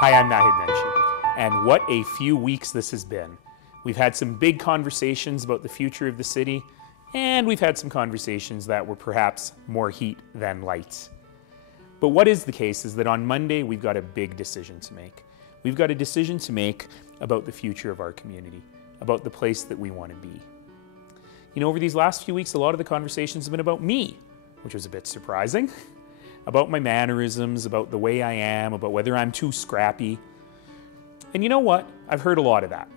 Hi, I'm Nahid Nenshi, and what a few weeks this has been. We've had some big conversations about the future of the city, and we've had some conversations that were perhaps more heat than light. But what is the case is that on Monday, we've got a big decision to make. We've got a decision to make about the future of our community, about the place that we want to be. You know, over these last few weeks, a lot of the conversations have been about me, which was a bit surprising. About my mannerisms, about the way I am, about whether I'm too scrappy. And you know what? I've heard a lot of that.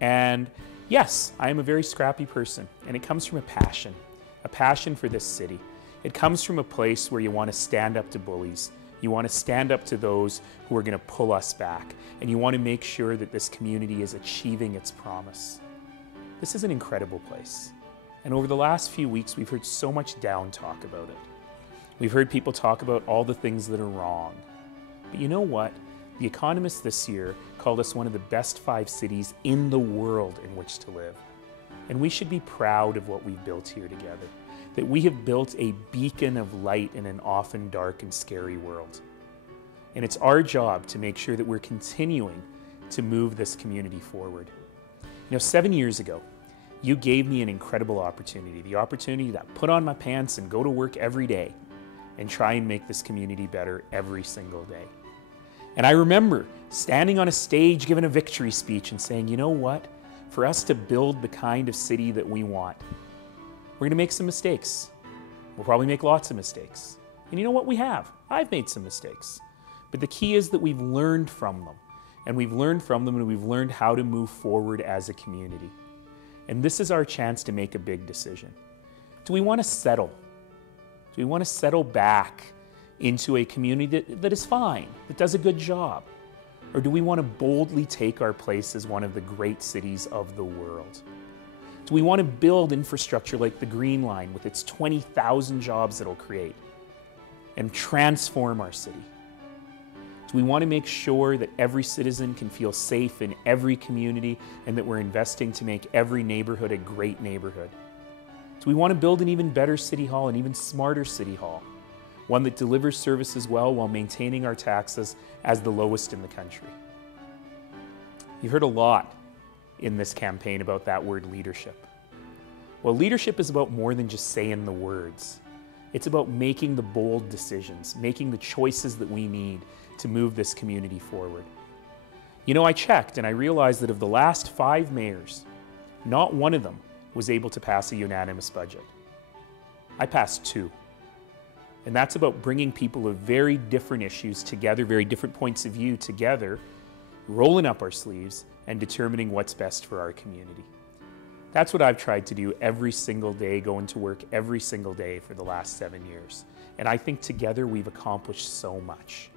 And yes, I am a very scrappy person, and it comes from a passion for this city. It comes from a place where you want to stand up to bullies. You want to stand up to those who are going to pull us back, and you want to make sure that this community is achieving its promise. This is an incredible place. And over the last few weeks, we've heard so much down talk about it. We've heard people talk about all the things that are wrong. But you know what? The Economist this year called us one of the best 5 cities in the world in which to live. And we should be proud of what we've built here together. That we have built a beacon of light in an often dark and scary world. And it's our job to make sure that we're continuing to move this community forward. You know, 7 years ago, you gave me an incredible opportunity. The opportunity to put on my pants and go to work every day and try and make this community better every single day. And I remember standing on a stage giving a victory speech and saying, you know what? For us to build the kind of city that we want, we're gonna make some mistakes. We'll probably make lots of mistakes. And you know what? We have. I've made some mistakes. But the key is that we've learned from them. And we've learned from them, and we've learned how to move forward as a community. And this is our chance to make a big decision. Do we want to settle? Do we want to settle back into a community that is fine, that does a good job? Or do we want to boldly take our place as one of the great cities of the world? Do we want to build infrastructure like the Green Line with its 20,000 jobs it'll create and transform our city? Do we want to make sure that every citizen can feel safe in every community and that we're investing to make every neighborhood a great neighborhood? Do we want to build an even better city hall, an even smarter city hall, one that delivers services well while maintaining our taxes as the lowest in the country? You've heard a lot in this campaign about that word leadership. Well, leadership is about more than just saying the words. It's about making the bold decisions, making the choices that we need to move this community forward. You know, I checked and I realized that of the last 5 mayors, not one of them was able to pass a unanimous budget. I passed 2. And that's about bringing people of very different issues together, very different points of view together, rolling up our sleeves and determining what's best for our community. That's what I've tried to do every single day, going to work every single day for the last 7 years. And I think together we've accomplished so much.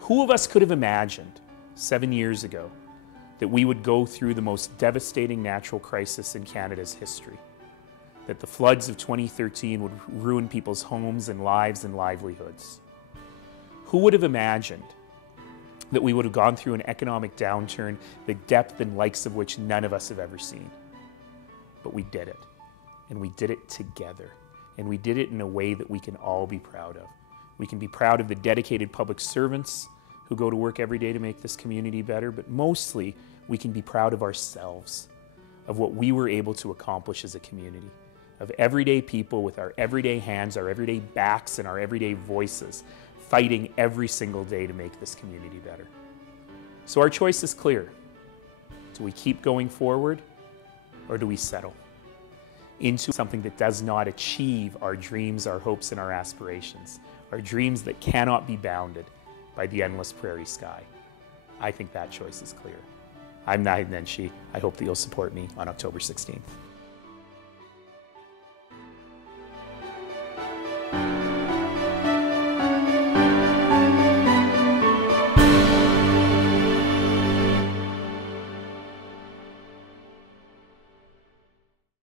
Who of us could have imagined 7 years ago that we would go through the most devastating natural crisis in Canada's history? That the floods of 2013 would ruin people's homes and lives and livelihoods? Who would have imagined that we would have gone through an economic downturn, the depth and likes of which none of us have ever seen? But we did it, and we did it together, and we did it in a way that we can all be proud of. We can be proud of the dedicated public servants who go to work every day to make this community better, but mostly we can be proud of ourselves, of what we were able to accomplish as a community, of everyday people with our everyday hands, our everyday backs, and our everyday voices, fighting every single day to make this community better. So our choice is clear. Do we keep going forward, or do we settle into something that does not achieve our dreams, our hopes, and our aspirations, our dreams that cannot be bounded by the endless prairie sky? I think that choice is clear. I'm Nahid Nenshi. I hope that you'll support me on October 16th.